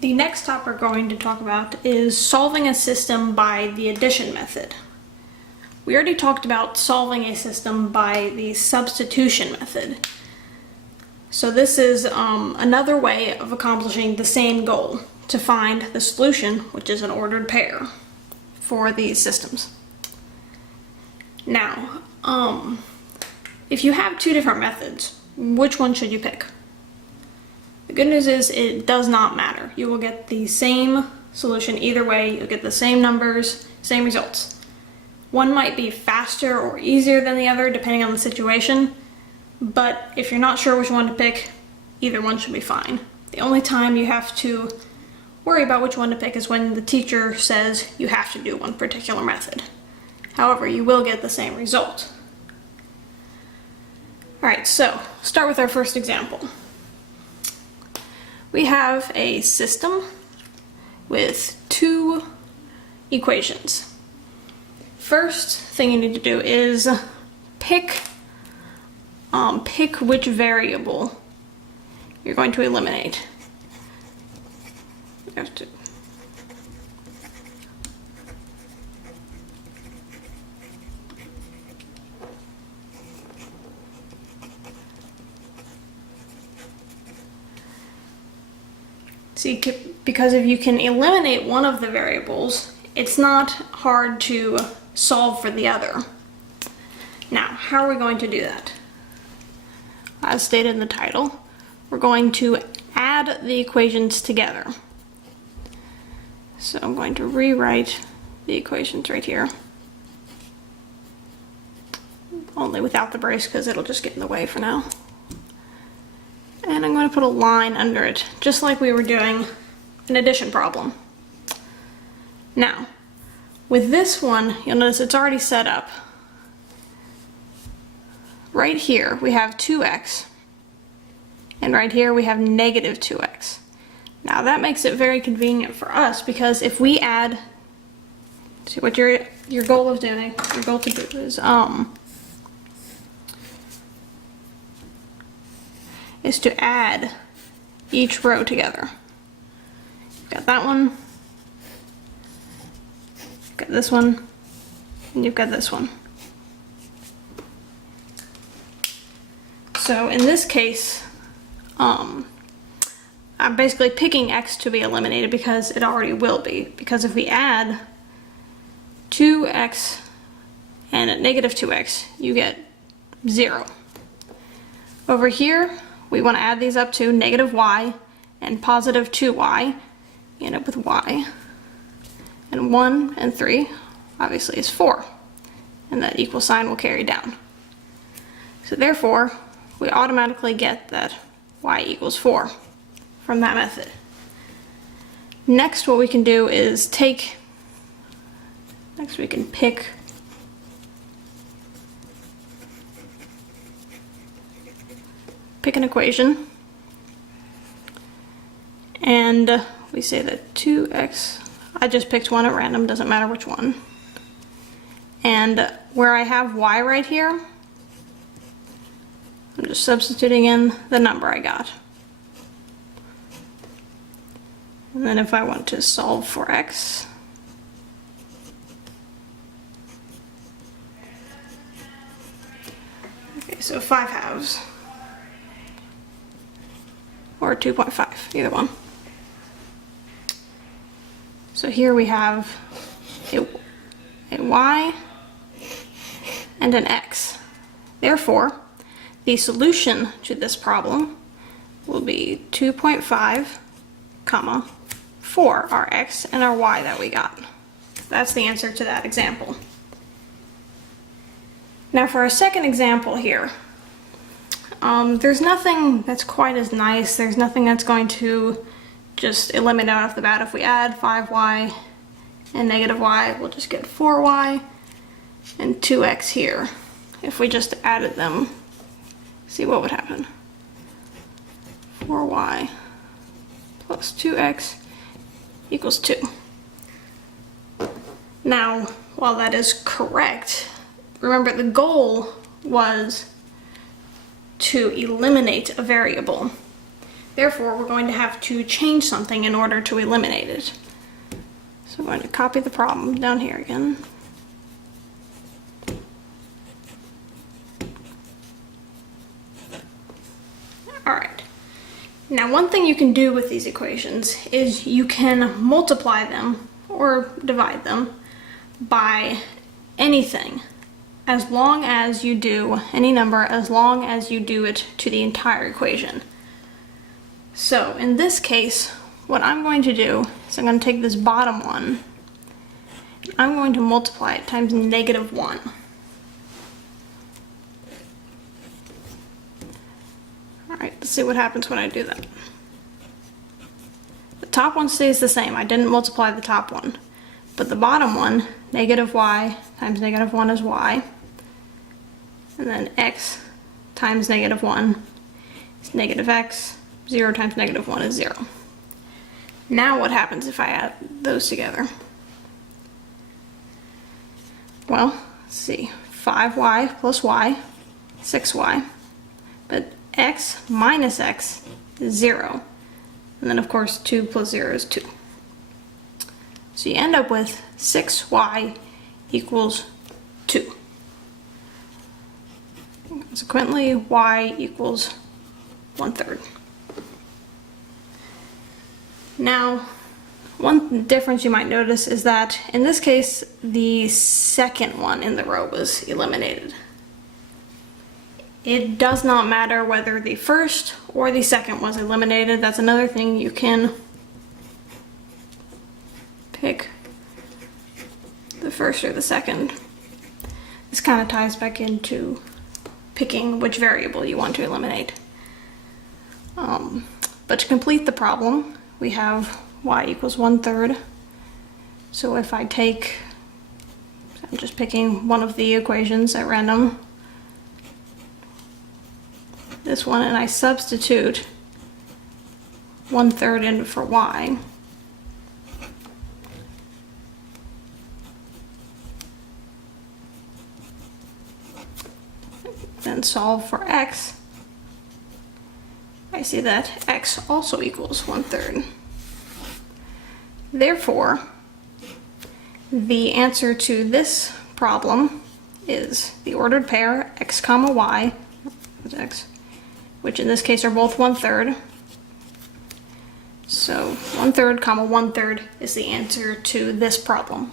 The next topic we're going to talk about is solving a system by the addition method. We already talked about solving a system by the substitution method. So this is another way of accomplishing the same goal, to find the solution, which is an ordered pair, for these systems. Now, if you have two different methods, which one should you pick? The good news is it does not matter. You will get the same solution either way. You'll get the same numbers, same results. One might be faster or easier than the other depending on the situation, but if you're not sure which one to pick, either one should be fine. The only time you have to worry about which one to pick is when the teacher says you have to do one particular method. However, you will get the same result. Alright, so start with our first example. We have a system with two equations. First thing you need to do is pick which variable you're going to eliminate. You have to see, because if you can eliminate one of the variables, it's not hard to solve for the other. Now, how are we going to do that? As stated in the title, we're going to add the equations together. So I'm going to rewrite the equations right here. Only without the brace because it'll just get in the way for now. And I'm going to put a line under it, just like we were doing an addition problem. Now, with this one, you'll notice it's already set up. Right here we have 2x, and right here we have negative 2x. Now that makes it very convenient for us because if we add, see what your goal to do is to add each row together. You've got that one, you've got this one, and you've got this one. So in this case, I'm basically picking x to be eliminated because it already will be. Because if we add 2x and a negative 2x, you get 0. Over here, we want to add these up to negative y and positive 2y. You end up with y. And 1 and 3, obviously, is 4. And that equal sign will carry down. So therefore, we automatically get that y equals 4 from that method. Next, what we can do is we can pick an equation, and we say that 2x, I just picked one at random, doesn't matter which one, and where I have y right here, I'm just substituting in the number I got. And then if I want to solve for x, okay, so 5/2 or 2.5, either one. So here we have a y and an x. Therefore, the solution to this problem will be 2.5, comma, 4, our x and our y that we got. That's the answer to that example. Now for our second example here, there's nothing that's quite as nice. There's nothing that's going to just eliminate off the bat. If we add 5y and negative y, we'll just get 4y and 2x here. If we just added them, see what would happen. 4y plus 2x equals 2. Now, while that is correct, remember the goal was to eliminate a variable. Therefore, we're going to have to change something in order to eliminate it. So I'm going to copy the problem down here again. Alright. Now, one thing you can do with these equations is you can multiply them or divide them by anything, as long as you do any number, as long as you do it to the entire equation. So in this case, what I'm going to do is I'm going to take this bottom one, I'm going to multiply it times -1. Alright, let's see what happens when I do that. The top one stays the same. I didn't multiply the top one. But the bottom one, -y times -1 is y. And then x times -1 is -x. 0 times -1 is 0. Now what happens if I add those together? Well, let's see. 5y plus y, 6y. But x minus x is 0. And then of course 2 plus 0 is 2. So you end up with 6y equals 2. Consequently, y equals 1/3. Now, one difference you might notice is that in this case, the second one in the row was eliminated. It does not matter whether the first or the second was eliminated. That's another thing you can pick, the first or the second. This kind of ties back into picking which variable you want to eliminate. But to complete the problem, we have y equals 1/3. So if I take, I'm just picking one of the equations at random, this one, and I substitute 1/3 in for y, then solve for x, I see that x also equals 1/3. Therefore, the answer to this problem is the ordered pair x comma y, x, which in this case are both 1/3. So 1/3 comma 1/3 is the answer to this problem.